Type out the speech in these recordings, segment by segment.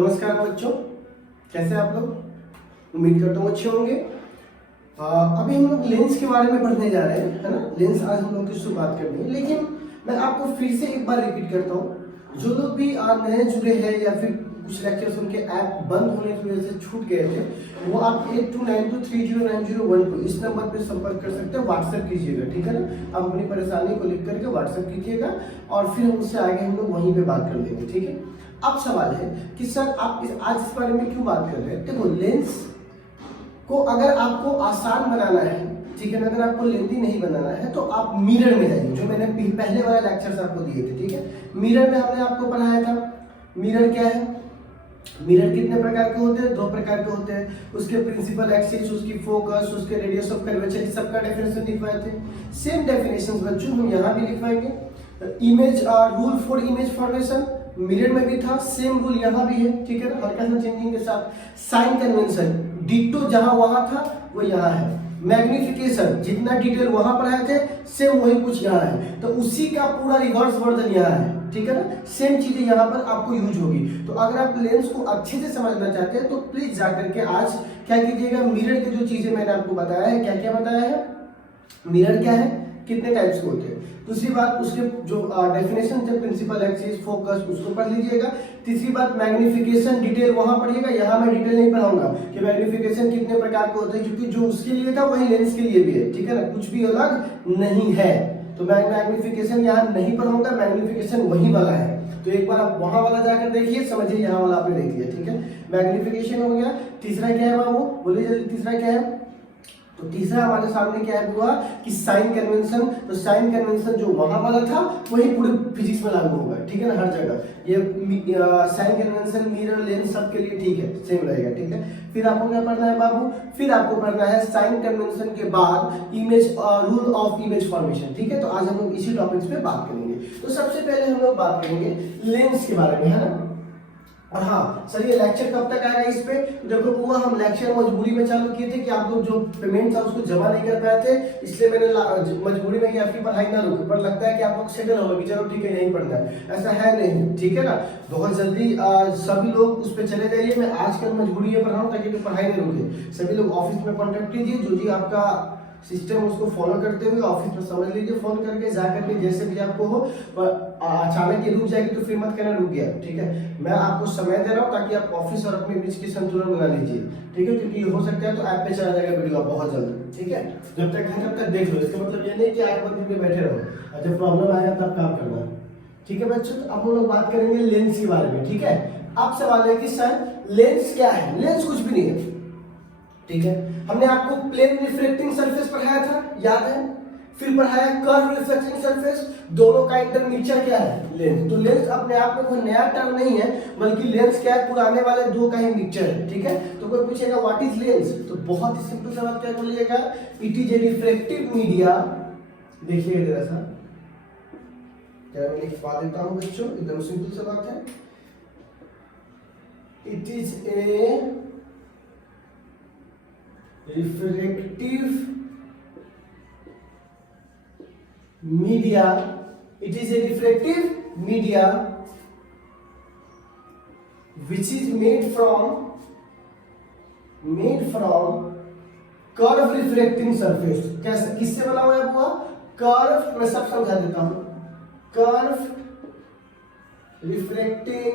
नमस्कार बच्चों, कैसे आप लोग? उम्मीद करता हूँ अच्छे होंगे। अभी हम लोग लेंस के बारे में पढ़ने जा रहे हैं, है ना। लेंस आज हम लोग किससे बात करनी है, लेकिन मैं आपको फिर से एक बार रिपीट करता हूँ। जो लोग भी नए जुड़े हैं या फिर कुछ लेक्चर्स उनके ऐप बंद होने की वजह से छूट गए थे, वो आप 8292309012 इस नंबर पे संपर्क कर सकते हैं। व्हाट्सएप कीजिएगा, ठीक है ना। आप अपनी परेशानी को लिख करके व्हाट्सएप कीजिएगा और फिर उससे आगे हम लोग वहीं पे बात कर लेंगे, ठीक है। अब सवाल है कि सर आप आज इस बारे में क्यों बात कर रहे हैं। देखो, लेंस को अगर आपको आसान बनाना है, ठीक है ना, अगर आपको लेंथी नहीं बनाना है तो आप मिरर में जाइए, जो मैंने पहले वाला लेक्चर्स आपको दिए थे, ठीक है। मिरर में हमने आपको पढ़ाया था मिरर क्या है। मिरर कितने प्रकार के होते हैं? दो प्रकार के होते हैं। उसके प्रिंसिपल एक्सिस, उसकी फोकस, उसके रेडियस ऑफ कर्वेचर, सबका डेफिनेशन लिखवाए थे। सेम डेफिनेशंस बच्चों हम यहाँ भी लिखवाएंगे। Image rule for image formation mirror में भी था, सेम रूल यहाँ भी है, ठीक है ना, हल्का सा चेंजिंग के साथ। साइन कन्वेंशन डिटो जहां वहां था वो यहाँ है। मैग्निफिकेशन जितना डिटेल वहां पढ़ाए थे सेम वही कुछ यहाँ है, तो उसी का पूरा रिवर्स वर्जन यहाँ है, ठीक है ना। सेम चीजें यहाँ पर आपको यूज होगी। तो अगर आप लेंस को अच्छे से समझना चाहते हैं तो प्लीज जाकर के आज क्या कीजिएगा, मिरर की जो चीजें मैंने आपको बताया है, क्या क्या बताया है। मिरर क्या है, कितने टाइप्स के होते हैं। दूसरी बात, उसके जो डेफिनेशन थे, प्रिंसिपल एक्सिस, फोकस, उसको पढ़ लीजिएगा। तीसरी बात, मैग्निफिकेशन डिटेल वहां पढ़िएगा, यहाँ मैं डिटेल नहीं पढ़ाऊंगा कि मैग्निफिकेशन कितने प्रकार के होते हैं, क्योंकि जो उसके लिए था वही लेंस के लिए भी है, ठीक है ना, कुछ भी अलग नहीं है। तो मैं मैग्निफिकेशन यहाँ नहीं पढ़ाऊंगा, मैग्निफिकेशन वही वाला है। तो एक बार आप वहां वाला जाकर देखिए, समझिए यहाँ वाला आपने देख लिया, ठीक है। मैग्निफिकेशन हो गया। तीसरा क्या है बाबू, बोलिए जल्दी, तीसरा क्या है। तो तीसरा हमारे सामने क्या है हुआ कि साइन कन्वेंशन। तो साइन कन्वेंशन जो वहां वाला था वही पूरे फिजिक्स में लागू होगा, ठीक है ना, हर जगह। ये साइन कन्वेंशन मिरर लेंस सबके लिए ठीक है, सेम रहेगा, ठीक है। फिर आपको क्या पढ़ना है बाबू, फिर आपको पढ़ना है साइन कन्वेंशन के बाद image rule of image formation, ठीक है। तो आज हम लोग इसी टॉपिक्स पे बात करेंगे। तो सबसे पहले हम लोग बात करेंगे लेंस के बारे में, है ना। और हाँ सर, ये लेक्चर कब तक आएगा इस पे? देखो वो हम लेक्चर मजबूरी में चालू किए थे कि आप लोग जो पेमेंट था उसको जमा नहीं कर पाए थे, इसलिए मैंने मजबूरी में आपकी पढ़ाई ना रुकी। पर लगता है कि आप लोग सेटल हो गए, चलो ठीक है यही पढ़ना है, ऐसा है नहीं, ठीक है ना। बहुत जल्दी सभी लोग उस पर चले जाइए। मैं आजकल मजबूरी ये पढ़ रहा हूँ ताकि पढ़ाई नहीं रुके। सभी लोग ऑफिस में कॉन्टेक्ट कीजिए, जो जी आपका सिस्टम उसको फॉलो करते हुए ऑफिस में समझ लीजिए, फोन करके जाकर के जैसे भी आपको हो। अचानक ये रुक जाएगी तो फिर मत कहना रुक गया, ठीक है। मैं आपको समय दे रहा हूँ ताकि आप ऑफिस और अपने बीच की संतुलन बना लीजिए, ठीक है, क्योंकि हो सकता है तो ऐप पे चला जाएगा वीडियो बहुत जल्द, ठीक है। जब तक है तब तक देख लो, इसका मतलब ये नहीं कि आगे बंद करके बैठे रहो और जब प्रॉब्लम आएगा तब काम करना, ठीक है बच्चों। तो अब हम लोग बात करेंगे लेंस के बारे में, ठीक है। अब सवाल है कि सर लेंस क्या है। लेंस कुछ भी नहीं है, ठीक है। हमने आपको प्लेन रिफ्लेक्टिंग सरफेस पढ़ाया था, याद है। फिर पढ़ाया कर्व रिफ्लेक्टिंग सरफेस, दोनों का इंटरमिक्सचर क्या है, लेंस। तो लेंस अपने आप में कोई नया टर्म नहीं है, बल्कि लेंस क्या है, पुराने वाले दो का ही मिक्सचर है, ठीक है। तो कोई पूछेगा व्हाट इज लेंस, तो बहुत ही सिंपल सा बात क्या बोलिएगा, it is a reflective media. देखिए जरा सा, क्या मैं लिखवा देता हूं बच्चों, एकदम सिंपल सा बात है। It is a refractive media. It is a refractive media which is made from curve reflecting surface. कैसे, किससे बना हुआ है वो कर्व? मैं सब समझा देता हूं। कर्व रिफ्लेक्टिंग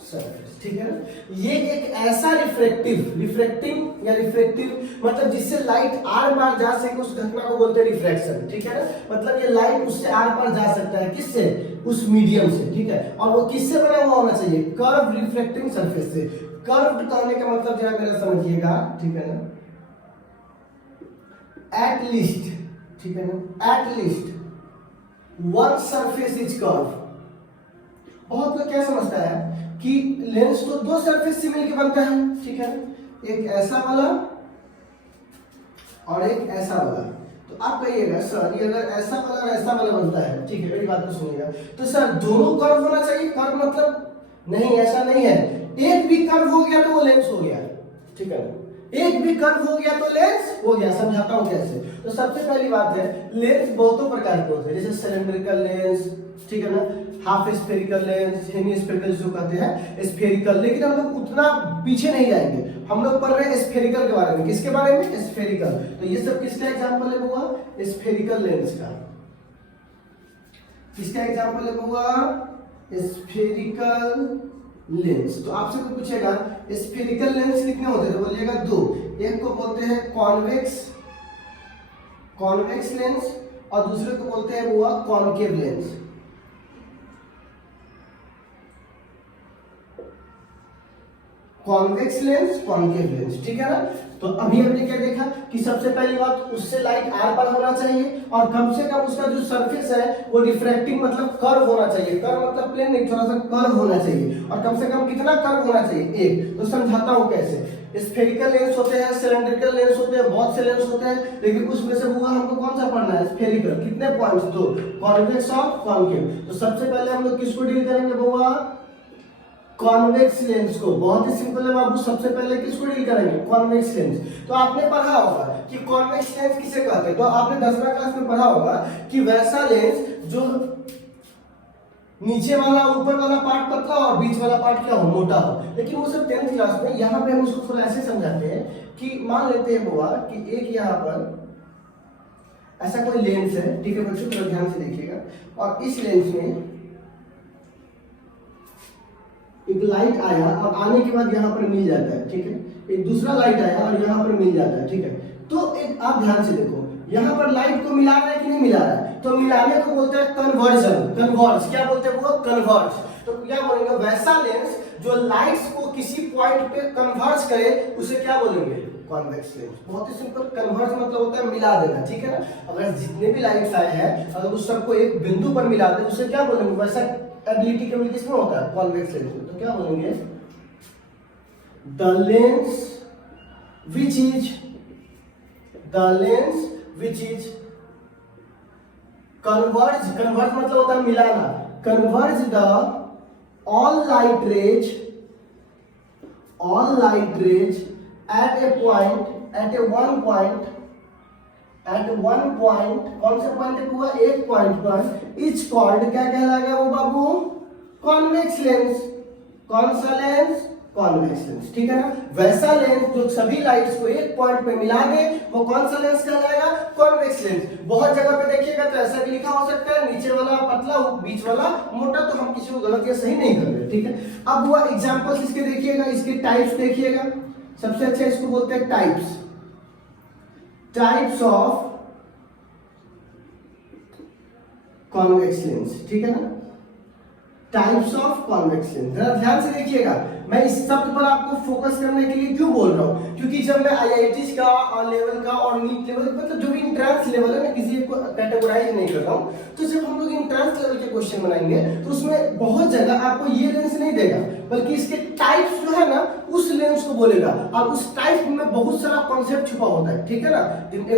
सरफेस, ठीक है ना। ये एक ऐसा रिफ्रैक्टिंग या रिफ्लेक्टिव मतलब जिससे लाइट आर पार जा सके, उस घटना को बोलते हैं रिफ्रैक्शन, ठीक है ना। मतलब ये लाइट उससे आर पार जा सकता है, किससे? उस मीडियम से, ठीक है। और वो किससे बना हुआ होना चाहिए? कर्व रिफ्लेक्टिंग सरफेस से। कर्व कहने का मतलब जरा मेरा समझिएगा, ठीक है ना, एट लीस्ट, ठीक है ना, at least one surface is curve. बहुत लोग क्या समझता है कि लेंस तो दो सरफेस से मिलकर बनता है, ठीक है, एक ऐसा वाला और एक ऐसा वाला। तो आप कहिएगा सर ये अगर ऐसा वाला और ऐसा वाला बनता है, ठीक है, मेरी बात को सुनिएगा, तो सर दोनों कर्व होना चाहिए। कर्व मतलब नहीं, ऐसा नहीं है। एक भी कर्व हो गया तो वो लेंस हो गया, ठीक है ना। एक भी कर्व हो गया तो लेंस हो गया। समझाता हूं कैसे। तो सबसे पहली बात है, लेंस बहुतों प्रकार के होते हैं, जैसे सिलेंड्रिकल लेंस, ठीक है ना, half spherical lens, hemispherical जो कहते हैं, स्फेरिकल। लेकिन हम लोग उतना पीछे नहीं जाएंगे, हम लोग पढ़ रहे हैं स्फेरिकल के बारे में। किसके बारे में? स्फेरिकल। तो ये सब किसका एग्जांपल है हुआ? स्फेरिकल लेंस का। किसका एग्जांपल है हुआ? Spherical lens. तो आपसे कोई पूछेगा स्फेरिकल लेंस कितने होते हैं, तो बोलिएगा दो। एक को बोलते हैं कॉन्वेक्स लेंस, और दूसरे को बोलते हैं वो concave lens. Convex lens, concave lens, ठीक है ना। तो अभी हमने क्या देखा कि सबसे पहली बात, उससे लाइट आर पार होना चाहिए, और कम से कम उसका जो सरफेस है वो रिफ्रैक्टिंग मतलब कर्व होना चाहिए। कर्व मतलब प्लेन नहीं, थोड़ा सा कर्व होना चाहिए, और कम से कम कितना कर्व होना चाहिए? एक। तो समझाता हूं कैसे। स्फेरिकल लेंस होते हैं, सिलेंड्रिकल लेंस होते हैं, बहुत से लेंस होते हैं, लेकिन उसमें से हुआ हमको कौन सा पढ़ना है? स्फेरिकल। कितने पॉइंट्स? दो, कॉन्वेक्स और कॉनकेव। तो सबसे पहले हम लोग किसको डील करेंगे बुआ? कॉन्वेक्स लेंस को। बहुत ही सिंपल है बाबू, सबसे पहले किसको डील करेंगे? Convex lens. तो आपने पढ़ा होगा कि कॉन्वेक्स लेंस किसे कहते हैं, तो आपने 10वीं क्लास में पढ़ा होगा कि वैसा लेंस जो नीचे वाला ऊपर वाला पार्ट पतला और बीच वाला पार्ट क्या हो? मोटा हो। लेकिन वो सब 10th क्लास में। यहाँ पे हम उसको थोड़ा ऐसे समझाते हैं कि मान लेते हैं बुआ कि एक यहाँ पर ऐसा कोई लेंस है, ठीक है बच्चों, थोड़ा ध्यान से देखिएगा, और इस लेंस में एक लाइट आया और आने के बाद यहाँ पर मिल जाता है, ठीक है। एक दूसरा लाइट आया और यहाँ पर मिल जाता है, ठीक है। तो एक आप ध्यान से देखो, यहाँ पर लाइट को मिला रहा है कि नहीं मिला रहा है? तो मिलाने को बोलते हैं कन्वर्जन। कन्वर्ज क्या बोलते हैं वो? कन्वर्ज। तो क्या बोलेंगे? वैसा लेंस जो लाइट्स को किसी पॉइंट पे कन्वर्ज करे उसे क्या बोलेंगे? Convex lens. बहुत ही सिंपल। कन्वर्ज मतलब होता है मिला देना, ठीक है ना। अगर जितने भी लाइट्स आए हैं अगर उस सबको एक बिंदु पर मिला दे उसे क्या बोलेंगे? वैसा एबिलिटी केवल किसमें होता है? कॉन्वेक्स लेंस में। तो क्या बोलेंगे? The lens which is converge मतलब होता है मिलाना। Converge the all light rays at one point कौन से पॉइंट पे हुआ? एक पॉइंट पर। इज कॉल्ड क्या कहलाएगा वो बाबू? Convex lens. कौन सा लेंस? कॉन्वेक्स लेंस, ठीक है ना। वैसा लेंस जो सभी लाइट्स को एक पॉइंट पे मिला दे वो कौन सा लेंस कहलाएगा? Convex lens. बहुत जगह पे देखिएगा तो ऐसा भी लिखा हो सकता है, नीचे वाला पतला बीच वाला मोटा। तो हम किसी को गलत या सही नहीं कर रहे, ठीक है। अब हुआ एग्जांपल्स इसके देखिएगा, इसके टाइप्स देखिएगा। सबसे अच्छा इसको बोलते हैं टाइप्स ऑफ कॉन्वेक्स लेंस, ठीक है ना। Types of convex lens. जरा ध्यान से देखिएगा, मैं इस शब्द पर आपको फोकस करने के लिए क्यों बोल रहा हूँ? क्योंकि जब मैं आईआईटी का लेवल का और नीट लेवल मतलब जो भी इंट्रांस लेवल है, मैं किसी को कैटेगराइज नहीं कर रहा हूँ। तो जब हम लोग इंट्रांस लेवल के क्वेश्चन बनाएंगे तो उसमें बहुत जगह आपको ये लेंस नहीं देगा, बल्कि इसके टाइप्स जो है ना उस लेंस को बोलेगा। और उस टाइप में बहुत सारा कॉन्सेप्ट छुपा होता है, ठीक है ना।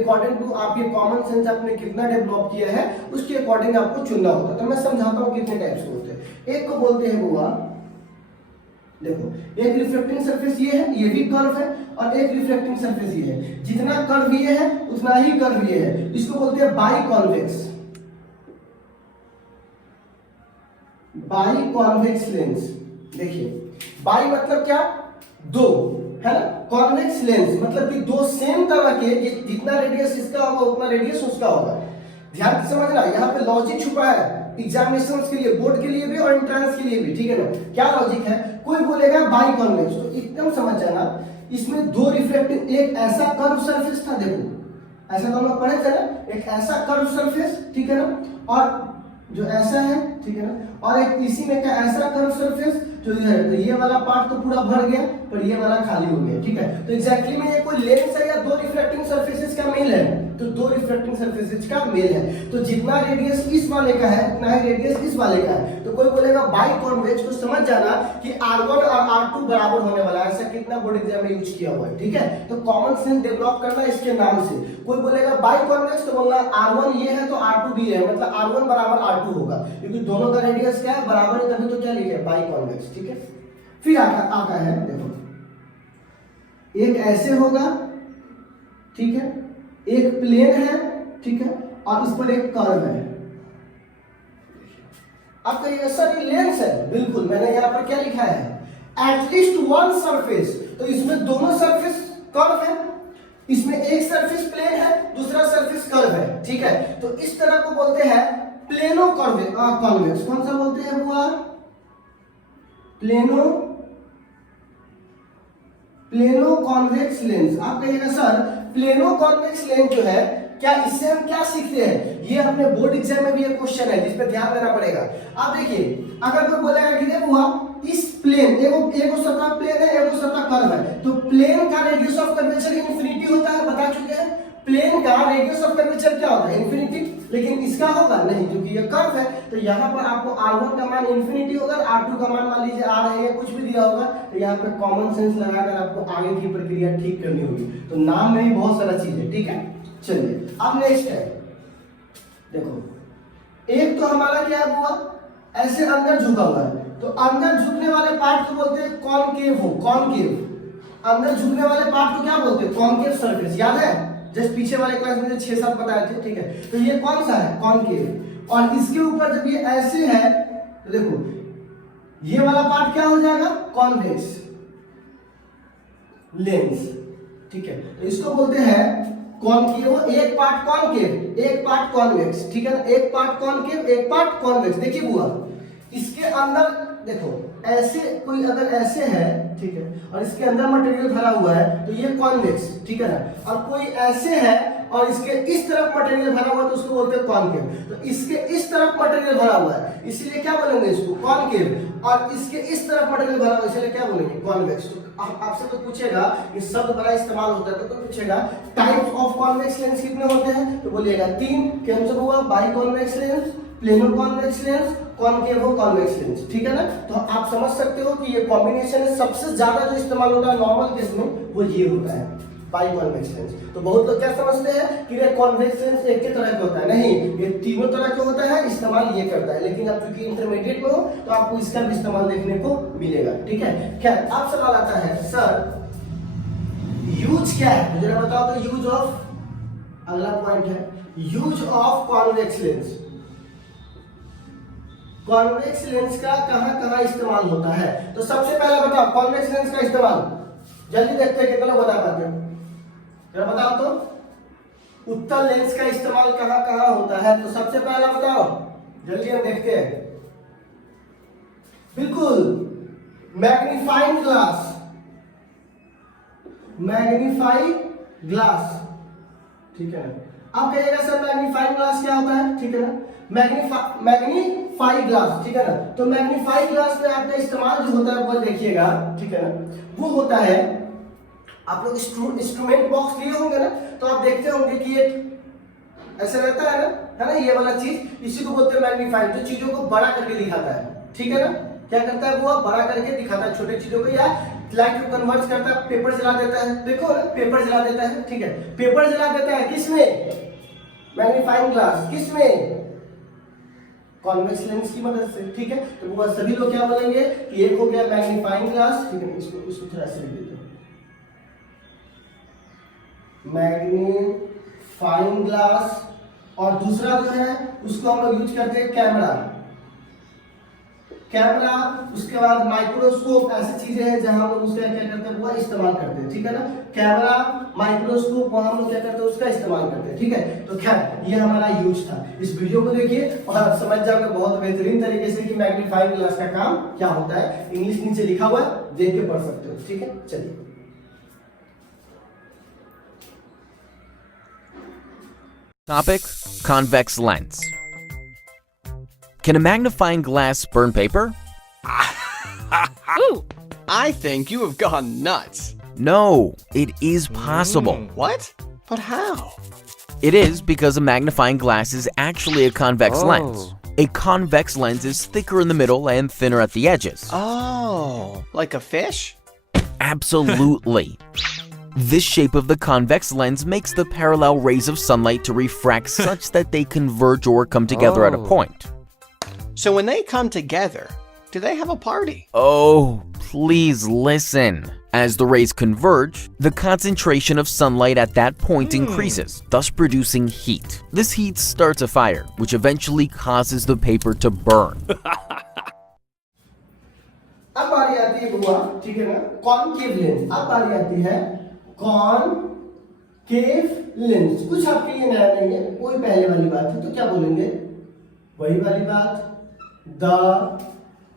अकॉर्डिंग टू आपके कॉमन सेंस आपने कितना डेवलप किया है उसके अकॉर्डिंग आपको चुनना होता है। तो मैं समझाता हूँ कितने टाइप्स के होते हैं। एक को बोलते हैं बुआ, देखो, एक रिफ्लेक्टिंग सरफेस ये है, ये भी कर्व है, और एक रिफ्लेक्टिंग सरफेस ये है। जितना कर्व ये है उतना ही कर्व ये है। इसको बोलते हैं बाई कॉन्वेक्स लेंस। देखिए, बाई मतलब क्या? दो, है ना। कॉन्वेक्स लेंस मतलब कि दो सेम तरह के, जितना रेडियस इसका होगा उतना रेडियस उसका होगा। ध्यान से समझना, यहाँ पे लॉजिक छुपा है एग्जामिनेशंस के लिए, बोर्ड के लिए भी और एंट्रेंस के लिए भी, ठीक है ना। क्या लॉजिक है? कोई बोलेगा बाई कॉन्वेक्स, तो एकदम समझ जाना इसमें दो रिफ्लेक्टिव, एक ऐसा कर्व सरफेस था, देखो ऐसा तो हम लोग पढ़े थे ना, एक ऐसा कर्व सरफेस, ठीक है ना, और जो ऐसा है, ठीक है ना, और एक इसी में क्या ऐसा कर्व सरफेस जो इधर है। तो ये वाला पार्ट तो पूरा भर गया पर ये वाला खाली हो गया, ठीक है। तो एग्जैक्टली में ये कोई लेंस है या दो रिफ्लेक्टिंग सरफेसेस का मेल है? तो दो रिफ्लेक्टिंग सरफेसेस का मेल है। तो जितना रेडियस इस वाले का है उतना ही रेडियस इस वाले का है। तो कोई बोलेगा बाई कॉन्वेक्स, तो समझ जाना कि R1 और R2 बराबर होने वाला है। ऐसा कितना बोर्ड एग्जाम में यूज किया हुआ है, ठीक है। तो कॉमन सेंस डेवलप करना इसके नाम से। कोई बोलेगा बाई कॉन्वेक्स तो बोलना R1 ये है तो R2 भी है, मतलब R1 बराबर R2 होगा, क्योंकि दोनों का रेडियस क्या है? बराबर है, तभी तो क्या लिखे बाई कॉन्वेक्स, ठीक है। फिर आता है, देखो एक ऐसे होगा, ठीक है, एक प्लेन है, ठीक है, और इस पर एक कर्व है। आप कहिएगा सर ये लेंस है, बिल्कुल, मैंने यहाँ पर क्या लिखा है, एटलीस्ट वन सरफेस, तो इसमें दोनों सरफेस कर्व है, इसमें एक सरफेस प्लेन है, दूसरा सरफेस कर्व है, ठीक है। तो इस तरह को बोलते हैं प्लेनो कॉन्वेक्स। कौन सा बोलते हैं बुआ? Plano convex lens. आप कहिएगा सर प्लेनो कॉन्वेक्स लेंस जो है, क्या इससे हम क्या सीखते हैं? ये अपने बोर्ड एग्जाम में भी एक क्वेश्चन है जिस पे ध्यान देना पड़ेगा। आप देखिए, अगर कोई बोलेगा कि देखो हुआ इस प्लेन, एगो सतह प्लेन है, एगो सतह कर्व है, तो प्लेन का रेडियस ऑफ कर्वेचर इंफिनिटी होता है, बता चुके हैं। प्लेन का रेडियस ऑफ कर्वेचर क्या होता है? इंफिनिटी। लेकिन इसका होगा नहीं, क्योंकि ये कर्व है, तो यहाँ पर आपको r1 का मान इंफिनिटी होगा, r2 का मान मान लीजिए r है या कुछ भी दिया होगा, तो यहाँ पे कॉमन सेंस लगाकर आपको आगे की प्रक्रिया ठीक करनी होगी। तो नाम में ही बहुत सारा चीज है, ठीक है। चलिए अब नेक्स्ट है, देखो एक तो हमारा क्या हुआ, ऐसे अंदर झुका हुआ है, तो अंदर झुकने वाले पार्ट को बोलते हैं कॉनकेव। अंदर झुकने वाले पार्ट को क्या बोलते हैं? Concave surface. याद है जस्ट पीछे वाले क्लास में 6-7 बताए थे, ठीक है। तो ये कौन सा है? कॉनकेव। और इसके ऊपर जब ये ऐसे है तो देखो ये वाला पार्ट क्या हो जाएगा? कॉन्वेक्स लेंस, ठीक है। तो इसको बोलते हैं कॉनकेव। एक पार्ट कॉनकेव, एक पार्ट कॉन्वेक्स, ठीक है ना। एक पार्ट कॉनकेव, एक पार्ट कॉन्वेक्स। देखिए बुआ, इसके अंदर देखो ऐसे कोई अगर ऐसे है, ठीक है, और इसके अंदर मटेरियल भरा हुआ है तो ये कॉन्वेक्स, ठीक है ना। और कोई ऐसे है और इसके इस तरफ मटेरियल भरा हुआ है तो उसको बोलते हैं कॉनकेव। तो इसके इस तरफ मटेरियल भरा हुआ है इसीलिए क्या बोलेंगे इसको? कॉनकेव। और इसके इस तरफ मटेरियल भरा हुआ है इसलिए क्या बोलेंगे? कॉन्वेक्स। तो आपसे तो पूछेगा कि शब्द बड़ा इस्तेमाल होता है, तो पूछेगा टाइप्स ऑफ कॉन्वेक्स लेंस कितने होते हैं, तो बोलिएगा 3। कौन सा हुआ? By convex lens, plano convex lens, concave convex lens, ठीक है ना। तो आप समझ सकते हो कि ये कॉम्बिनेशन है, सबसे ज्यादा जो इस्तेमाल होता है नॉर्मल केस में वो ये होता है, बाई कॉन्वेक्स लेंस। तो बहुत लोग क्या समझते हैं कि ये कॉन्वेक्स लेंस एक ही तरह का होता है, नहीं, ये तीनों तरह का होता है, इस्तेमाल ये करता है। लेकिन आप क्योंकि इंटरमीडिएट में हो तो आपको इसका भी इस्तेमाल देखने को मिलेगा, ठीक है। खैर अब सवाल आता है, सर यूज क्या है? मुझे बताओ तो यूज ऑफ, अगला पॉइंट है use of convex lens. Convex lens का कहां-कहां इस्तेमाल होता है? तो सबसे पहला बताओ कॉन्वेक्स लेंस का इस्तेमाल, जल्दी देखते हैं कितना बता पाते हैं, जरा बताओ तो। उत्तल लेंस का इस्तेमाल कहां-कहां होता है? तो सबसे पहला बताओ, जल्दी हम देखते हैं। बिल्कुल, मैग्नीफाइंग ग्लास, ठीक है ना। आप कहिएगा सर मैग्नीफाइंग ग्लास क्या होता है, ठीक है ना। मैग्नीफाई ग्लास, ठीक है ना। तो मैग्नीफाई ग्लास में आपका इस्तेमाल जो होता है वो देखिएगा, ठीक है ना। वो होता है, आप लोग इंस्ट्रूमेंट बॉक्स लिए होंगे ना, तो आप देखते होंगे कि ये ऐसे रहता है ना, ये वाला चीज, इसी को बोलते हैं मैग्नीफाइंग, जो चीजों को बड़ा करके दिखाता है, ठीक है ना। क्या करता है वो? बड़ा करके दिखाता है छोटे चीजों को, या लाइट को कन्वर्ट करता है, पेपर जला देता है, देखो ना पेपर जला देता है, ठीक है। पेपर जला देता है किसमें? Magnifying glass. किसमें? कॉन्वेक्स लेंस की मदद से, ठीक है। तो वो सभी लोग क्या बोलेंगे कि एक हो गया मैग्नीफाइंग ग्लास, ठीक है। इसको थोड़ा सा लिख देते हैं, मैग्नीफाइंग ग्लास। और दूसरा जो है उसको हम लोग यूज करते हैं कैमरा, उसके बाद माइक्रोस्कोप, ऐसी चीजें हैं जहां हम लोग उसका क्या करते हैं, वो इस्तेमाल करते हैं, ठीक है ना। कैमरा, माइक्रोस्कोप, वहां हम लोग क्या करते हैं, उसका इस्तेमाल करते हैं, ठीक है। तो खैर ये हमारा यूज था। इस वीडियो को देखिए और आप समझ जाओगे बहुत बेहतरीन तरीके से कि मैग्नीफाइंग ग्लास का काम क्या होता है। इंग्लिश नीचे लिखा हुआ है, देख के पढ़ सकते हो, ठीक है। चलिए Topic: convex lens. Can a magnifying glass burn paper? Ooh, I think you have gone nuts. No, it is possible. What? But how? It is because a magnifying glass is actually a convex Oh. lens. A convex lens is thicker in the middle and thinner at the edges. Oh, like a fish? Absolutely. This shape of the convex lens makes the parallel rays of sunlight to refract such that they converge or come together at a Oh. point. So when they come together, do they have a party? Oh, please listen. As the rays converge, the concentration of sunlight at that point increases, thus producing heat. This heat starts a fire, which eventually causes the paper to burn. अब बारी आती है बुआ, ठीक है ना, concave lens. अब बारी आती है कॉनकेव लेंस। कुछ आपके लिए नया नहीं है, कोई पहले वाली बात है, तो क्या बोलेंगे, वही वाली बात, द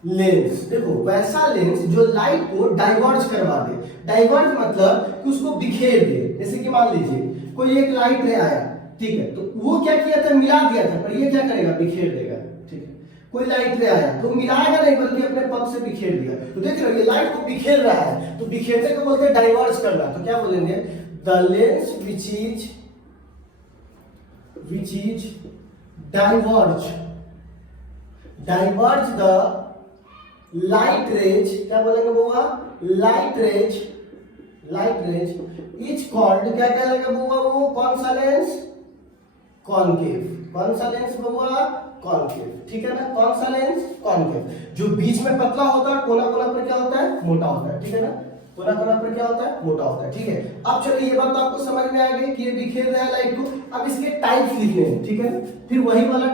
लेंस। देखो वैसा लेंस जो लाइट को डाइवर्ज करवा दे। डाइवर्ज मतलब कि उसको बिखेर दे। जैसे कि मान लीजिए कोई एक लाइट रे आया, ठीक है, तो वो क्या किया था, मिला दिया था, पर ये क्या करेगा, बिखेर देगा। ठीक है, कोई लाइट रे आया तो मिलाएगा नहीं, बल्कि अपने पथ से बिखेर दिया। तो देख रहे हो ये लाइट को बिखेर रहा है, तो बिखेरने को बोलते हैं डाइवर्ज करना। तो क्या बोलेंगे, the lens which is diverge the light rays. क्या बोलेंगे बुआ, लाइट रेज इज कॉल्ड, क्या कहलाएगा बुआ, वो कौन सा लेंस, कॉनकेव। कौन सा लेंस बुआ, कॉनकेव। ठीक है ना, कौन सा लेंस, कॉनकेव। जो बीच में पतला होता है, कोना कोना पर क्या होता है, मोटा होता है। ठीक है ना, कोना कोना पर क्या होता है, मोटा होता है। ठीक है, अब चलिए ये बात तो आपको समझ में आ गई कि ये बिखेर रहा है लाइट को। अब इसके टाइप्स लिखने हैं, ठीक है ना, फिर वही वाला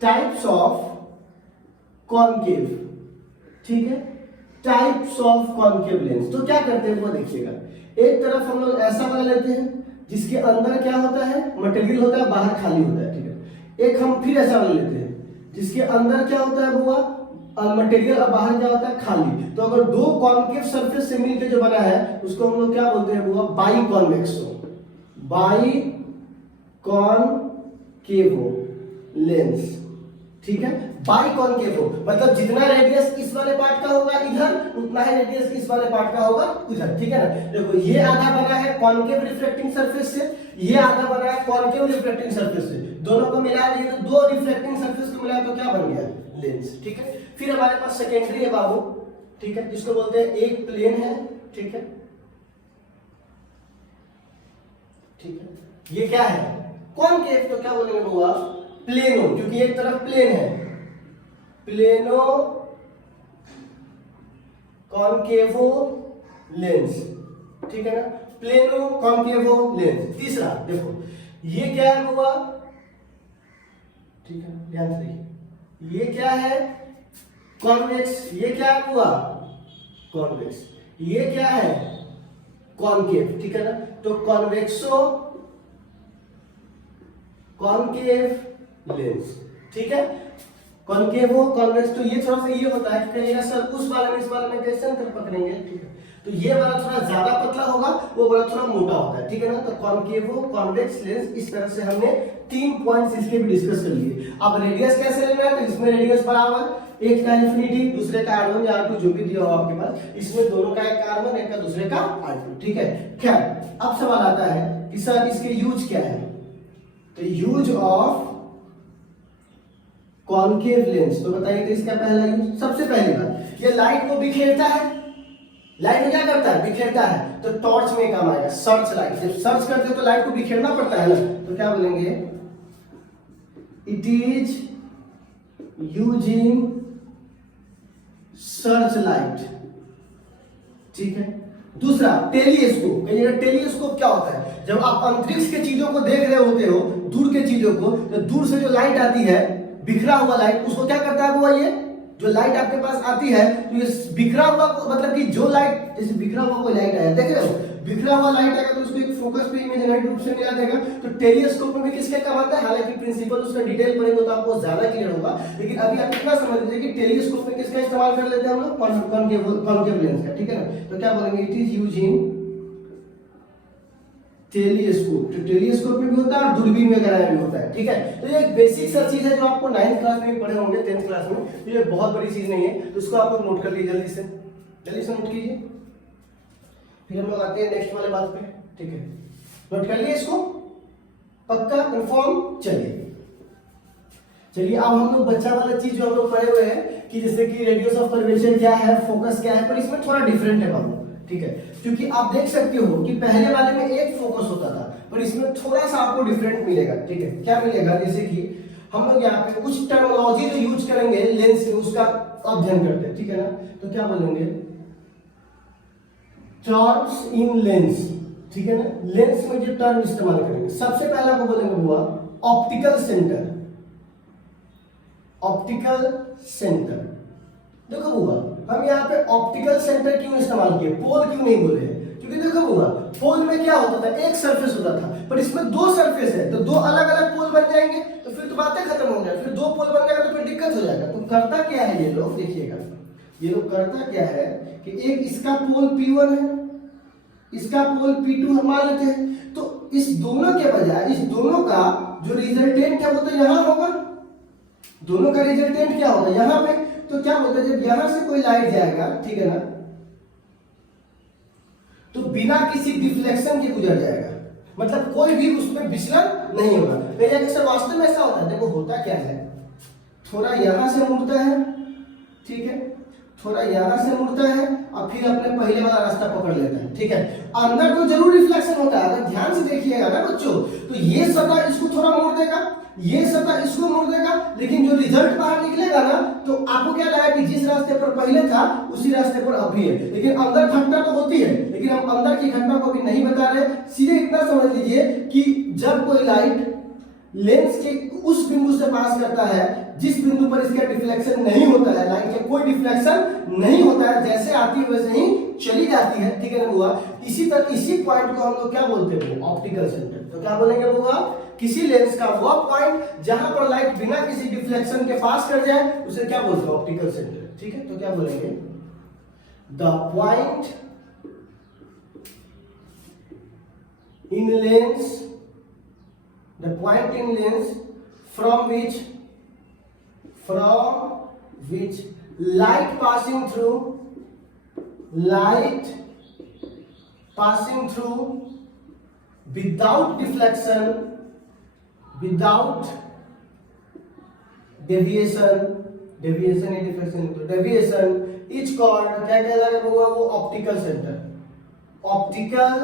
टाइप्स ऑफ कॉनकेव। ठीक है, टाइप्स ऑफ कॉनकेव लेंस। तो क्या करते हैं वो देखिएगा, एक तरफ हम लोग ऐसा वाला लेते हैं जिसके अंदर क्या होता है, मटेरियल होता है, बाहर खाली होता है। ठीक है, एक हम फिर ऐसा वाला लेते हैं जिसके अंदर क्या होता है बुआ, मटेरियल, और बाहर क्या होता है, खाली। तो अगर दो कॉनकेव सरफेस से मिलकर जो बना है उसको हम लोग क्या बोलते हैं बुआ, बाई कॉनकेवो लेंस। ठीक है, बाई कॉनकेवो मतलब जितना रेडियस इस वाले पार्ट का होगा इधर, उतना ही रेडियस इस वाले पार्ट का होगा उधर। ठीक है ना, देखो ये आधा बना है कॉनकेव रिफ्लेक्टिंग सरफेस से, ये आधा बना है कॉनकेव रिफ्लेक्टिंग सरफेस से। दोनों को मिला दिए तो दो रिफ्लेक्टिंग सरफेस को मिला तो क्या बन गया, लेंस। ठीक है, फिर हमारे पास सेकेंडरी है बाबू, ठीक है, जिसको बोलते हैं एक प्लेन है। ठीक है, ठीक है, ये क्या है, कॉनकेव। तो क्या बोलेंगे बुआ, प्लेनो, क्योंकि एक तरफ प्लेन है, प्लेनो कॉनकेवो लेंस। ठीक है ना, प्लेनो कॉनकेवो लेंस। तीसरा देखो ये क्या है बुआ, ठीक है, ध्यान से देखिए, ये क्या है, कॉन्वेक्स। ये क्या है बुआ, कॉन्वेक्स। ये क्या है, कॉनकेव। ठीक है ना, तो कॉन्वेक्सो कॉनकेव लेंस। ठीक है, कॉनकेव हो, कॉन्वेक्स। तो ये थोड़ा सा ये होता है कि सर उस वाले में इस वाले में कैसे अंतर पकड़ेंगे। ठीक है, तो ये वाला थोड़ा ज्यादा पतला होगा, वो वाला थोड़ा मोटा होता है। ठीक है ना, तो कॉनकेव हो, कॉन्वेक्स लेंस। इस तरह से हमने 3 पॉइंट्स इसके भी डिस्कस कर लिए। अब रेडियस कैसे लेना है, तो इसमें रेडियस बराबर एक का इंफिनिटी, दूसरे का R1 या R2 जो भी दिया हो आपके पास, इसमें दोनों का एक R1 एक का दूसरे का R2। ठीक है, खैर अब सवाल आता है कि सर इसके यूज क्या है। तो यूज ऑफ कॉनकेव लेंस, तो बताइए तो इसका पहला यूज, सबसे पहली बात, ये लाइट को बिखेरता है। लाइट में क्या करता है, बिखेरता है। तो टॉर्च में काम आएगा, सर्च लाइट। जब सर्च करते हो तो लाइट को बिखेरना पड़ता है ना, तो क्या बोलेंगे, it is using search light. ठीक है, दूसरा टेलीस्कोप। टेलीस्कोप क्या होता है, जब आप अंतरिक्ष के चीजों को देख रहे होते हो, दूर के चीजों को, तो दूर से जो लाइट आती है, बिखरा हुआ लाइट, उसको क्या करता है वो, ये जो लाइट आपके पास आती है, तो ये बिखरा हुआ मतलब कि जो लाइट, जैसे बिखरा हुआ कोई लाइट आया, देख रहे हो, बिखरा हुआ लाइट आएगा तो उसको एक फोकस पे इमेजिनरी रूप से मिला देगा। तो टेलीस्कोप में भी किसके काम आता है, हालांकि प्रिंसिपल उसका डिटेल पढ़ेंगे तो आपको ज्यादा क्लियर होगा, लेकिन अभी आप इतना समझ लीजिए कि टेलीस्कोप में किसका इस्तेमाल कर लेते हैं हम लोग, कॉनकेव लेंस का। ठीक है ना, तो क्या बोलेंगे, इट इज यूजिंग टेलीस्कोप। तो टेलीस्कोप में भी होता है और दूरबीन वगैरह में भी होता है। ठीक है, तो ये एक बेसिक सा चीज है जो आपको 9th क्लास में भी पढ़े होंगे, 10th क्लास में। तो ये बहुत बड़ी चीज नहीं है, तो इसको आप लोग नोट कर लीजिए, जल्दी से नोट कीजिए। फिर हम लोग आते हैं नेक्स्ट वाले बात पे। ठीक है, नोट कर लिए इसको, पक्का कंफर्म। चलिए अब हम लोग बच्चा वाला चीज जो हम लोग पढ़े हुए हैं कि जैसे कि रेडियस ऑफ कर्वेचर क्या है, फोकस क्या है, पर इसमें थोड़ा डिफरेंट है बाबू। ठीक है, क्योंकि आप देख सकते हो कि पहले वाले में एक फोकस होता था, पर इसमें थोड़ा सा आपको डिफरेंट मिलेगा। ठीक है, क्या मिलेगा, जैसे कि हम लोग यहाँ पे कुछ टर्मिनोलॉजी जो यूज करेंगे लेंस से, उसका अध्ययन करते हैं। ठीक है ना, तो क्या बोलेंगे, टर्म्स इन लेंस, ठीक है ना, लेंस में जो टर्म इस्तेमाल करेंगे, सबसे पहला को बोलेंगे हुआ ऑप्टिकल सेंटर। ऑप्टिकल सेंटर, देखो हुआ हम यहाँ पे ऑप्टिकल सेंटर क्यों इस्तेमाल किए, पोल क्यों नहीं बोले, क्योंकि देखो हुआ पोल में क्या होता था, एक सरफेस होता था, पर इसमें दो सरफेस है, तो दो अलग अलग पोल बन जाएंगे, तो फिर तो बातें खत्म हो जाए, फिर दो पोल बन जाएगा तो फिर दिक्कत हो जाएगा। तो करता क्या है ये लोग, देखिएगा ये लोग करता क्या है कि एक इसका पोल P1 है, इसका पोल P2 हम मान लेते हैं, तो इस दोनों के बजाय इस दोनों का जो रिजल्टेंट है वो तो यहाँ होगा, दोनों का रिजल्टेंट क्या होगा यहाँ पे, तो क्या बोलते हैं जब यहां से कोई लाइट जाएगा, ठीक है ना, तो बिना किसी डिफ्लेक्शन के गुजर जाएगा, मतलब कोई भी उसमें विचलन नहीं होगा। तो सर वास्तव में ऐसा होता है, देखो होता क्या है, थोड़ा यहां से मुड़ता है, ठीक है, थोड़ा यहां से मुड़ता है और फिर अपने पहले वाला रास्ता पकड़ लेता है, ठीक है, अंदर तो जरूर रिफ्लेक्शन होता है, अगर ध्यान से देखिएगा ना बच्चों, तो ये सतह इसको थोड़ा मोड़ देगा, ये सतह इसको मोड़ देगा, लेकिन जो रिजल्ट बाहर निकलेगा ना, तो आपको क्या लगा कि जिस रास्ते पर पहले था उसी रास्ते पर अभी है, लेकिन अंदर घटना तो होती है, लेकिन हम अंदर की घटना को भी नहीं बता रहे, सीधे इतना समझ लीजिए कि जब कोई लाइट लेंस के उस बिंदु से पास करता है जिस बिंदु पर इसका डिफ्लेक्शन नहीं होता है, लाइट का कोई डिफ्लेक्शन नहीं होता है, जैसे आती है वैसे ही चली जाती है, ठीक है ना हुआ, इसी तरह इसी पॉइंट को हम लोग क्या बोलते हैं, ऑप्टिकल सेंटर। तो क्या बोलेंगे हुआ, किसी लेंस का वो पॉइंट जहां पर लाइट बिना किसी डिफ्लेक्शन के पास कर जाए उसे क्या बोलते हैं, ऑप्टिकल सेंटर, ठीक है। तो क्या बोलेंगे, the point in lens, the point in lens from which light passing through without deflection, without deviation is called, क्या कहलाएगा वो ऑप्टिकल सेंटर, ऑप्टिकल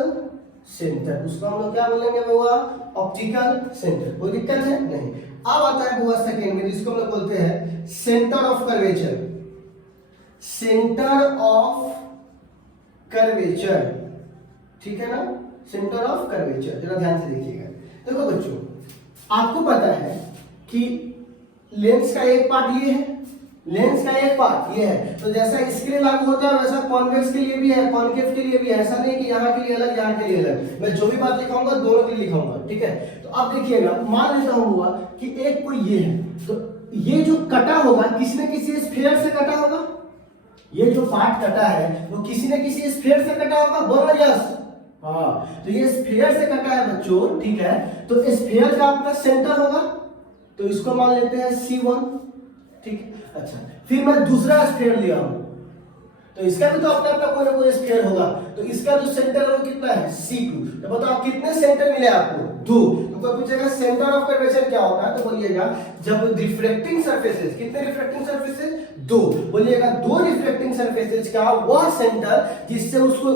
सेंटर, उसको हम लोग क्या बोलेंगे बुआ, ऑप्टिकल सेंटर। कोई दिक्कत है नहीं। अब आता है बुआ सेकेंड में, जिसको हम लोग बोलते हैं centre of curvature, centre of curvature, ठीक है ना, सेंटर ऑफ कर्वेचर, जरा ध्यान से देखिएगा। देखो बच्चों, आपको पता है कि लेंस का एक पार्ट ये है, लेंस का एक पार्ट ये है, तो जैसा इसके लिए लागू होता है वैसा कॉन्वेक्स के लिए भी है, कॉन्केव के लिए भी है, ऐसा नहीं कि यहाँ के लिए अलग यहाँ के लिए अलग। मैं जो भी बात लिखाऊंगा दोनों के लिए लिखाऊंगा, ठीक है। तो अब देखिएगा, मान लेता हूँ हुआ कि एक कोई ये है, तो ये जो कटा होगा किसी न किसी स्फीयर से कटा होगा, ये जो पार्ट कटा है वो किसी न किसी स्फीयर से कटा होगा, बोलो यस, हाँ, तो ये स्फीयर से कटा है बच्चों, ठीक है। तो स्फीयर का आपका सेंटर होगा, तो इसको मान लेते हैं C1, ठीक है। अच्छा, फिर मैं दूसरा स्फीयर लिया हूं, तो इसका भी तो अपना अपना कोई ना कोई स्फीयर होगा, तो इसका जो सेंटर है वो कितना है, C2। तो बताओ कितने सेंटर मिले आपको, 2। तो कोई पूछेगा सेंटर ऑफ कर्वेचर क्या होता है, तो बोलिएगा जब रिफ्लेक्टिंग सरफेसेस, कितने रिफ्लेक्टिंग सरफेसेस, 2, बोलिएगा 2 रिफ्लेक्टिंग सरफेसेस का वह सेंटर जिससे उसको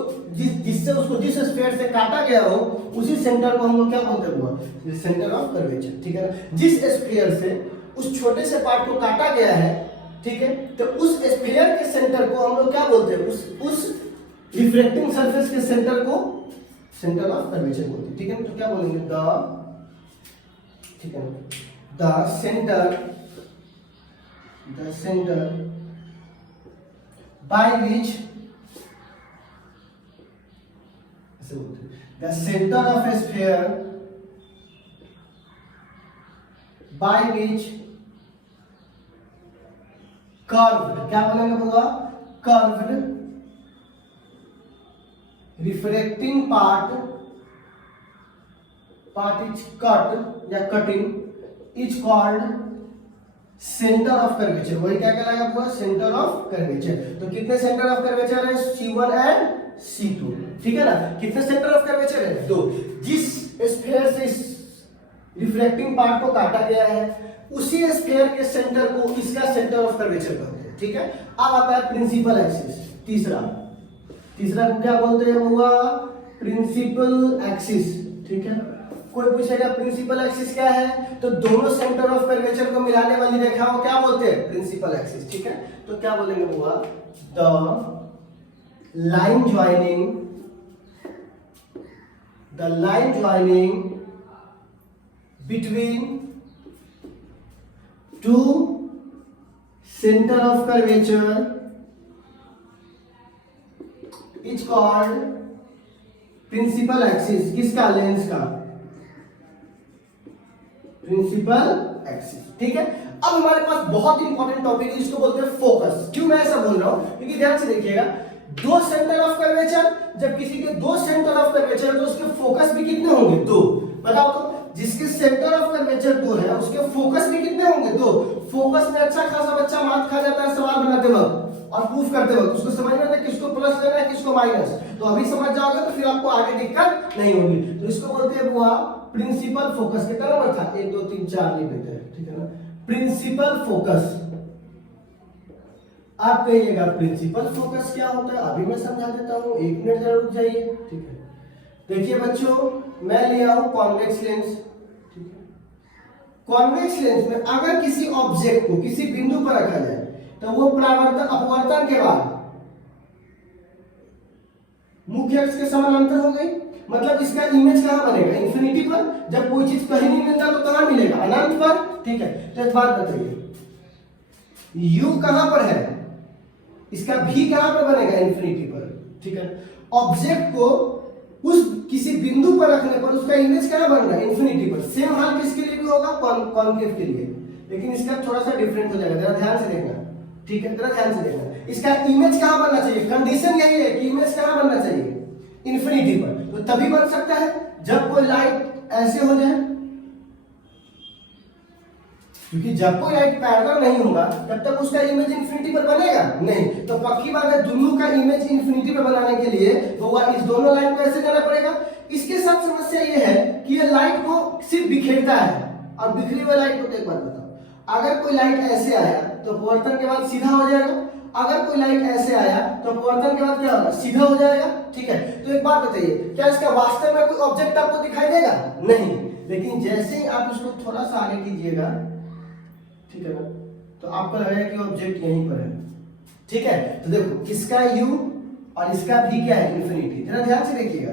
जिस स्फीयर से काटा गया हो, उसी सेंटर को हम लोग क्या बोलते हैं, सेंटर ऑफ कर्वेचर, ठीक है ना। जिस स्फीयर से उस छोटे से पार्ट को काटा गया है, ठीक है, तो उस स्फीयर के सेंटर को हम लोग क्या बोलते हैं, उस रिफ्लेक्टिंग सरफेस के सेंटर को सेंटर ऑफ कर्वेचर बोलते हैं, ठीक है। तो क्या बोलेंगे, ठीक है, द सेंटर बाय विच, ऐसे बोलते हैं, the centre of A sphere by which curved, क्या बोलेंगे बुआ, curved refracting part is cut या cutting is called center of curvature। वही क्या कहलाएगा बुआ, center of curvature। तो कितने center of curvature है, C1 and C2, ठीक है ना। कितने center of curvature है, 2। जिस स्फीयर से रिफ्लेक्टिंग पार्ट को काटा गया है उसी स्फीयर के सेंटर को इसका सेंटर ऑफ कर्वेचर कहते हैं, ठीक है। अब आता है प्रिंसिपल एक्सिस, तीसरा को क्या बोलते हैं हुआ, प्रिंसिपल एक्सिस, ठीक है। कोई पूछेगा प्रिंसिपल एक्सिस क्या है, तो दोनों सेंटर ऑफ कर्वेचर को मिलाने वाली रेखा को क्या बोलते हैं, प्रिंसिपल एक्सिस, ठीक है। तो क्या बोलेंगे हुआ, the line joining the line joining between two centre of curvature is called principal axis. किसका? लेंस का प्रिंसिपल एक्सिस। ठीक है, अब हमारे पास बहुत इंपॉर्टेंट टॉपिक है, इसको बोलते हैं फोकस। क्यों मैं ऐसा बोल रहा हूं? क्योंकि ध्यान से देखिएगा, दो सेंटर ऑफ कर्वेचर, जब किसी के दो सेंटर ऑफ कर्वेचर है तो उसके फोकस भी कितने होंगे? दो। बताओ तो, जिसके सेंटर ऑफ कर्वेचर दो है उसके फोकस भी कितने होंगे? दो। फोकस में अच्छा खासा बच्चा मार खा जाता है सवाल बनाते वक्त और प्रूफ करते वक्त, उसको समझ में आता है किसको प्लस लेना है किसको माइनस। तो अभी समझ जाओगे तो फिर आपको आगे दिक्कत नहीं होगी। तो इसको बोलते हैं बुआ प्रिंसिपल फोकस। कितना नंबर था? 1 2 3 4 लिख देते हैं, ठीक है ना। प्रिंसिपल फोकस, आप कहिएगा प्रिंसिपल फोकस क्या होता है? अभी मैं समझा देता हूं, 1 मिनट जरूर रुक जाइए। ठीक है, देखिए बच्चों, मैं लिया हूं कॉन्वेक्स लेंस। ठीक है, कॉन्वेक्स लेंस में अगर किसी ऑब्जेक्ट को किसी बिंदु पर रखा जाए तो वो परावर्तन अपवर्तन के बाद मुख्य अक्ष के समानांतर हो गई। मतलब इसका इमेज कहां बनेगा? इन्फिनिटी पर। जब कोई चीज कहीं नहीं मिलता तो कहां मिलेगा? अनंत पर। ठीक है, तो एक बात बताइए, u कहां पर है? इसका v कहां पर बनेगा? इन्फिनिटी पर। ठीक है, ऑब्जेक्ट को उस किसी बिंदु पर रखने पर उसका इमेज कहां बन रहा है? इन्फिनिटी पर। सेम हाल किसके लिए भी होगा? कॉन्केव के लिए, लेकिन इसका थोड़ा सा डिफरेंट हो जाएगा, जरा ध्यान से देखना। ठीक है, जरा ध्यान से देखना, इसका इमेज कहां बनना चाहिए? कंडीशन यही है कि इमेज कहां बनना चाहिए? इन्फिनिटी पर। तो तभी बन सकता है जब कोई लाइट ऐसे हो जाए, क्योंकि जब कोई लाइट पैरेलल नहीं होगा तब तक उसका इमेज इन्फिनिटी पर बनेगा नहीं। तो पक्की बात है, दोनों का इमेज इन्फिनिटी पर बनाने के लिए तो इस दोनों लाइट को ऐसे जाना पड़ेगा। इसके साथ समस्या ये है कि ये लाइट को सिर्फ बिखेरता है, और बिखरी हुई लाइट को, एक बात बताओ, अगर कोई लाइट ऐसे आया तो अपवर्तन के बाद सीधा हो जाएगा, अगर कोई लाइट ऐसे आया तो अपवर्तन के बाद क्या होगा? सीधा हो जाएगा। ठीक है, तो एक बात बताइए, क्या इसका वास्तव में कोई ऑब्जेक्ट आपको दिखाई देगा? नहीं, लेकिन जैसे ही आप इसको थोड़ा सा आगे कीजिएगा, ठीक है ना, तो आपको लगेगा कि ऑब्जेक्ट यहीं पर है। ठीक है, तो देखो इसका u और इसका v क्या है? इन्फिनिटी। जरा ध्यान से देखिएगा,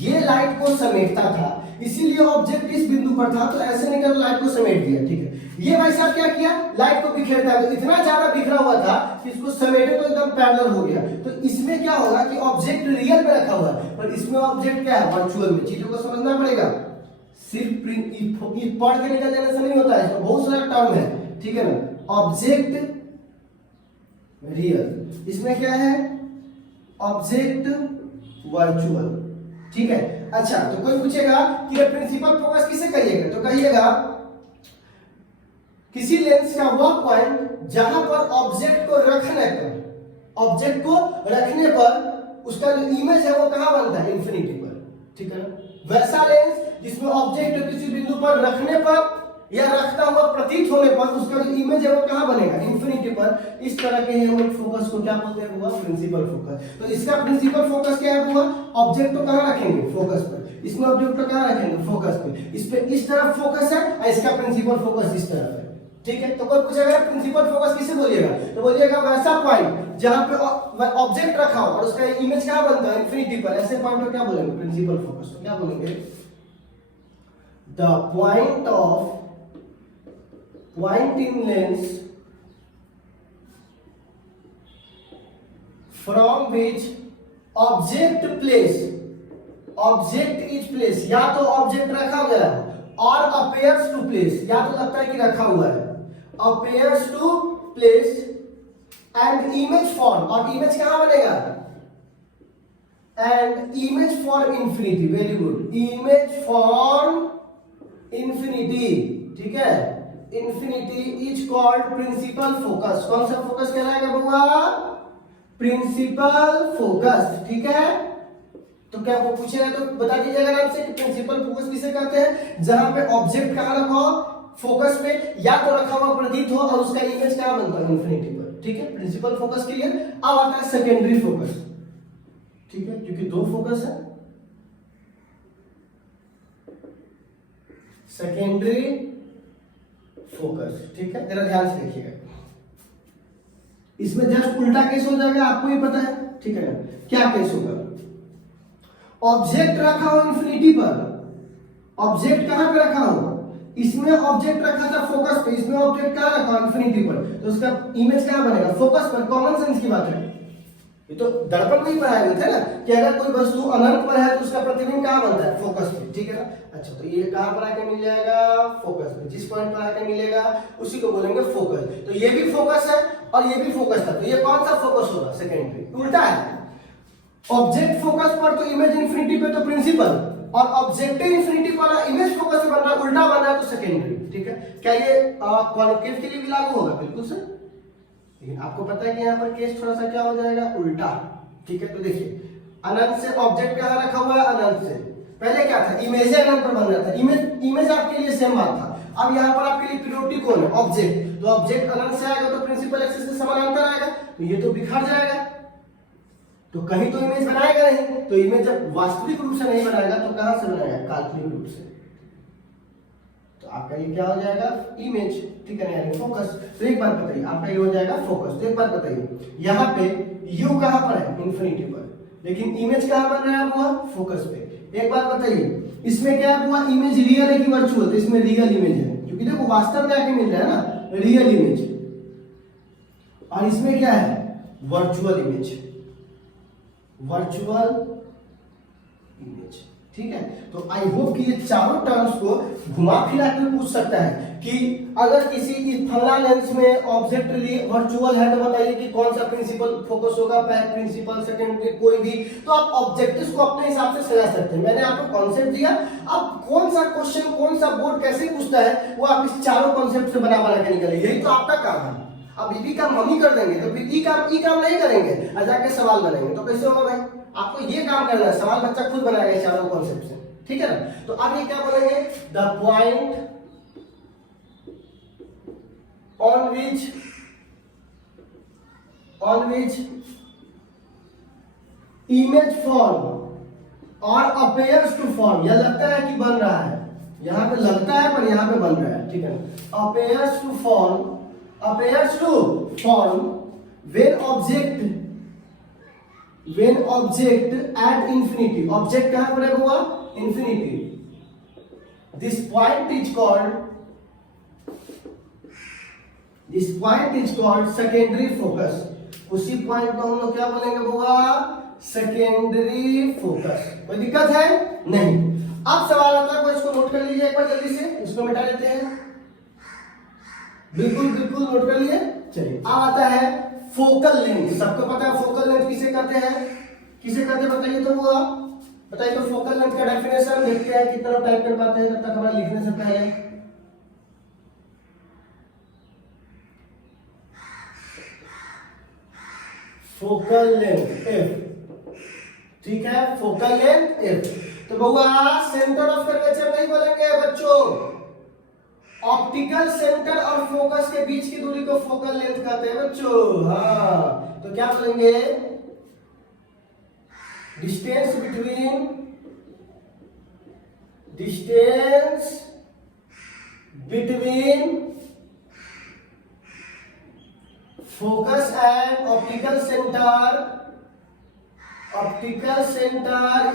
ये लाइट को समेटता था, इसीलिए ऑब्जेक्ट इस बिंदु पर था, तो ऐसे नहीं कर लाइट को समेट दिया। ठीक है, ये भाई साहब क्या किया? लाइट को बिखेरता है, तो इतना ज्यादा बिखरा हुआ था कि इसको समेटे तो एकदम पैरेलल हो गया। तो इसमें क्या होगा कि ऑब्जेक्ट रियल में रखा हुआ है, पर इसमें ऑब्जेक्ट क्या है? वर्चुअल में। चीजों को समझना पड़ेगा, सिर्फ पढ़ के निकल जाने से नहीं होता है, इसमें बहुत सारा टर्म है। ठीक है ना, ऑब्जेक्ट रियल, इसमें क्या है? Object virtual. ठीक है, अच्छा, तो कोई पूछेगा कि ये प्रिंसिपल फोकस किसे कहिएगा? तो कहिएगा किसी लेंस का वह पॉइंट जहां पर ऑब्जेक्ट को रखने पर उसका जो इमेज है वो कहां बनता है? इन्फिनिटी पर। ठीक है ना, वैसा लेंस जिसमें ऑब्जेक्ट को किसी बिंदु पर रखने पर या रखता हुआ प्रतीत होने पर उसका जो इमेज है वो कहां बनेगा? इन्फिनिटी पर। इस तरह के हम लोग फोकस को क्या बोलते हैं? हुआ प्रिंसिपल फोकस। तो इसका प्रिंसिपल फोकस क्या है? हुआ ऑब्जेक्ट को कहां रखेंगे? फोकस पर। इसमें ऑब्जेक्ट को कहां रखेंगे? फोकस पे। इस पे इस तरफ फोकस है और इसका प्रिंसिपल फोकस इस तरफ है। ठीक है, तो कोई पूछेगा प्रिंसिपल फोकस किसे बोलिएगा? तो बोलिएगा वैसा पॉइंट जहां पे ऑब्जेक्ट रखा हो और उसका इमेज कहां बनता है? इन्फिनिटी पर। ऐसे पॉइंट को क्या बोलेंगे? Principal focus. तो क्या बोलेंगे? The point of pointing lens from which object is placed, या तो ऑब्जेक्ट रखा गया है और appears to place, या तो लगता है कि रखा हुआ है, appears to place and image form, और इमेज कहां बनेगा? and image for infinity, very good, image for infinity। ठीक है, infinity is called principal focus. कौन सा फोकस कहलाएगा बुआ? Principal focus. ठीक है, तो क्या वो पूछेगा तो बता दीजिएगा आराम से कि प्रिंसिपल फोकस किसे कहते हैं? जहां पे ऑब्जेक्ट कहां रखा हो? फोकस पे, या तो रखा हुआ प्रतीत हो और उसका इमेज कहां बनता है? इन्फिनिटी पर। ठीक है, प्रिंसिपल फोकस क्लियर। अब आता है सेकेंडरी फोकस। ठीक है, क्योंकि दो फोकस है, सेकेंडरी फोकस। ठीक है, जरा ध्यान से देखिएगा, इसमें जस्ट उल्टा केस हो जाएगा, आपको ही पता है। ठीक है ना, क्या केस होगा? ऑब्जेक्ट रखा हो इन्फिनिटी पर, ऑब्जेक्ट कहां पे रखा हो, इसमें ऑब्जेक्ट रखा था फोकस पे, इसमें ऑब्जेक्ट कहां रखा इन्फिनिटी पर, तो उसका इमेज कहां बनेगा, फोकस पर। कॉमन सेंस की बात है, ये तो दर्पण में ही पढ़ाया गया था ना कि अगर कोई वस्तु अनंत पर है तो उसका प्रतिबिंब कहां बनता है, फोकस पे, ठीक है ना। अच्छा, तो ये कहां पर आके मिल जाएगा, फोकस पे। जिस पॉइंट पर आके मिलेगा उसी को बोलेंगे फोकस। तो ये भी फोकस है और ये भी फोकस था, तो ये कौन सा फोकस होगा, सेकेंडरी। उल्टा है, ऑब्जेक्ट फोकस पर तो इमेज इन्फिनिटी पे तो प्रिंसिपल, और ऑब्जेक्टिव इन्फिनिटी पर इमेज फोकस पे बन रहा है, उल्टा बन रहा है तो सेकेंडरी, ठीक है। क्या ये कॉन्केव के लिए भी लागू होगा, बिल्कुल सर। लेकिन आपको पता है कि यहाँ पर केस थोड़ा सा क्या हो जाएगा, उल्टा, ठीक है। तो देखिए, अनंत से ऑब्जेक्ट कहां रखा हुआ है, अनंत से। पहले क्या था, इमेज अनंत पर बन रहा था, इमेज आपके लिए सेम बात था। अब यहाँ पर आपके लिए पीरियोडिक कौन है, ऑब्जेक्ट। तो ऑब्जेक्ट अनंत से आएगा तो प्रिंसिपल एक्सिस से समानांतर आएगा, तो ये तो बिखर जाएगा, तो कहीं तो इमेज बनाएगा नहीं। तो इमेज जब वास्तविक रूप से नहीं बनाएगा तो कहां से बनाएगा, काल्पनिक रूप से। तो आपका ये क्या हो जाएगा, इमेज, ठीक है, यानी फोकस। तो एक बात बताइए, आपका ये हो जाएगा फोकस। तो एक बात बताइए, यहाँ पे यू कहां पर है, इन्फिनिटी पर, लेकिन इमेज कहां बन रहा है हुआ, फोकस पे। एक बात बताइए, इसमें क्या हुआ, इमेज रियल है कि वर्चुअल, तो इसमें रियल इमेज है, क्योंकि देखो वास्तव में आके मिल रहा है ना, रियल इमेज। और इसमें क्या है, वर्चुअल इमेज, वर्चुअल इमेज, ठीक है। तो आई होप कि ये चारों टर्म्स को घुमा फिरा कर पूछ सकता है कि अगर किसी फला लेंस में ऑब्जेक्ट वर्चुअल है तो बताइए कि कौन सा प्रिंसिपल फोकस होगा, पहला प्रिंसिपल, सेकंड, कोई भी। तो आप ऑब्जेक्टिव्स को अपने हिसाब से सजा सकते हैं। मैंने आपको कॉन्सेप्ट दिया, अब कौन सा क्वेश्चन, कौन सा बोर्ड कैसे पूछता है, वो आप इस चारों कॉन्सेप्ट से बना के निकले। यही तो आपका काम है। अब ई काम हम ही कर देंगे तो फिर ई काम नहीं करेंगे, जाके सवाल बनाएंगे, तो कैसे होगा भाई। आपको ये काम करना है, सवाल बच्चा खुद बनाएगा चारों कॉन्सेप्ट से, ठीक है ना। तो अब ये क्या बोलेंगे, the point on which image form और अपीयर्स टू फॉर्म, यह लगता है कि बन रहा है, यहां पे लगता है पर यहां पे बन रहा है, ठीक है ना। Appears to form when object at infinity, object कहां पर है हुआ, infinity, this point is called secondary focus। उसी पॉइंट को हम लोग क्या बोलेंगे हुआ, सेकेंडरी फोकस। कोई दिक्कत है नहीं। अब सवाल आता है, इसको नोट कर लीजिए एक बार जल्दी से, इसको मिटा लेते हैं, बिल्कुल नोट कर लिए। चलिए, अब आता है फोकल लेंथ। सबको पता है फोकल लेंथ किसे कहते हैं, बताइए तो हुआ, बताइए तो फोकल लेंथ का डेफिनेशन। देखते हैं कितना टाइप कर पाते हैं तब तक हमारा लिखने से पहले। फोकल लेंथ एफ, ठीक है, फोकल लेंथ एफ। तो बहुआ सेंटर ऑफ कर्वेचर नहीं बोलेंगे बच्चों, ऑप्टिकल सेंटर और फोकस के बीच की दूरी को फोकल लेंथ कहते हैं बच्चों। हाँ, तो क्या बोलेंगे, distance between focus and optical centre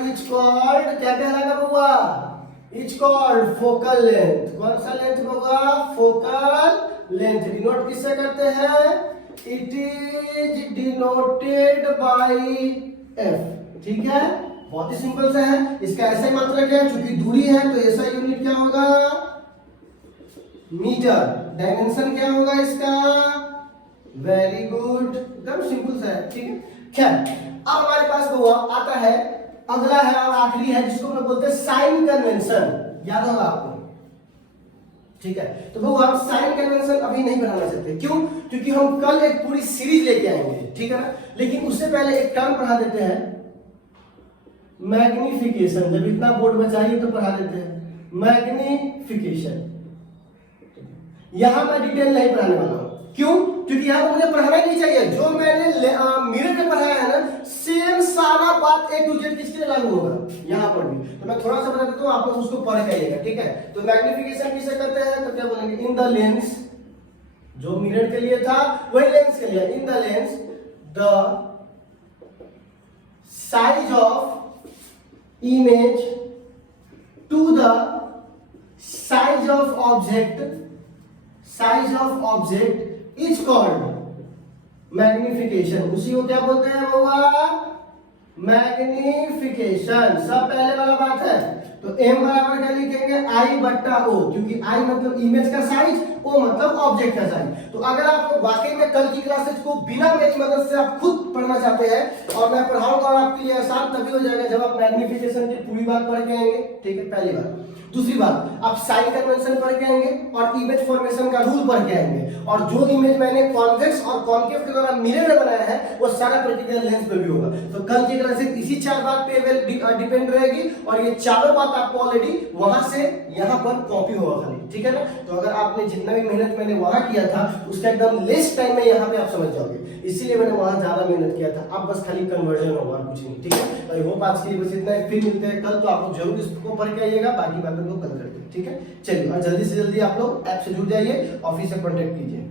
is called, क्या कहलाएगा हुआ, इज कॉल्ड फोकल लेंथ। कौन सा लेंथ होगा, फोकल लेंथ। डिनोट किससे करते हैं, it is denoted by F, ठीक है, बहुत ही सिंपल सा है। इसका ऐसा ही मात्रक है, चूंकि दूरी है तो ऐसा यूनिट क्या होगा, मीटर। डायमेंशन क्या होगा इसका, वेरी गुड, एकदम सिंपल सा है, ठीक है। खैर, अब हमारे पास हुआ आता है, अगला है और आखिरी है, जिसको हम बोलते हैं साइन कन्वेंशन। याद होगा आपको, ठीक है। तो वो हम साइन कन्वेंशन अभी नहीं बनाना चाहते, क्यों, क्योंकि हम कल एक पूरी सीरीज लेके आएंगे, ठीक है ना। लेकिन उससे पहले एक टर्म पढ़ा देते हैं, मैग्निफिकेशन। जब इतना बोर्ड बचाइए तो पढ़ा देते हैं मैग्निफिकेशन। यहां मैं डिटेल नहीं पढ़ाने वाला हूं, क्यों, क्योंकि यहां मुझे पढ़ाना ही नहीं चाहिए। जो मैंने मिरर में पढ़ाया है ना, सेम सारा बात ए टू जेड किसके लिए लागू होगा, यहां पर भी। तो मैं थोड़ा सा बता देता हूं, आप लोग उसको पढ़ के आइएगा, ठीक है। तो मैग्निफिकेशन किसे करते हैं, तो क्या बोलेंगे, इन द लेंस, जो मिरर के लिए था वही लेंस के लिए, in the lens the size of image to the size of object is called magnification. उसी को क्या बोलते हैं बउआ? मैग्निफिकेशन। सब पहले वाला बात है। तो m बराबर क्या लिखेंगे? I बट्टा O, क्योंकि I मतलब इमेज का साइज, O मतलब ऑब्जेक्ट का साइज। तो अगर आप वाकई में कल की क्लासेस को बिना मेरी मदद से आप खुद पढ़ना चाहते हैं और मैं पढ़ाऊंगा और आपके लिए आसान तभी हो जाएगा जब आप मैग्निफिकेशन की पूरी बात पढ़ के आएंगे। ठीक है, पहली बात। दूसरी बात, आप साइन कन्वेंशन पढ़ के आएंगे और इमेज फॉर्मेशन का रूल पढ़ के आएंगे, और जो इमेज मैंने कॉन्वेक्स और कॉन्केव के द्वारा मिरर में बनाया है वो सारा प्रैक्टिकल लेंस पे भी होगा। तो कल की क्लासेस इसी 4 बात पे डिपेंड रहेगी और ये चारों बात आपको ऑलरेडी वहां से यहाँ पर कॉपी होगा खाली। ठीक है ना? तो अगर आपने जितना भी मेहनत मैंने वहां किया था उसका एकदम लेस टाइम में यहाँ पे आप समझ जाओगे, इसीलिए मैंने वहां ज्यादा मेहनत किया था। अब बस खाली कन्वर्जन होगा, कुछ नहीं। ठीक है, तो आई होप आज के लिए बस इतना है। फिर मिलते हैं कल, तो आप लोग जरूर इसको पढ़ के आइएगा, बाकी बातें लोग कल करते हैं। ठीक है, चलिए, और जल्दी से जल्दी आप लोग ऐप से जुड़ जाइए, ऑफिस से कॉन्टेक्ट कीजिए।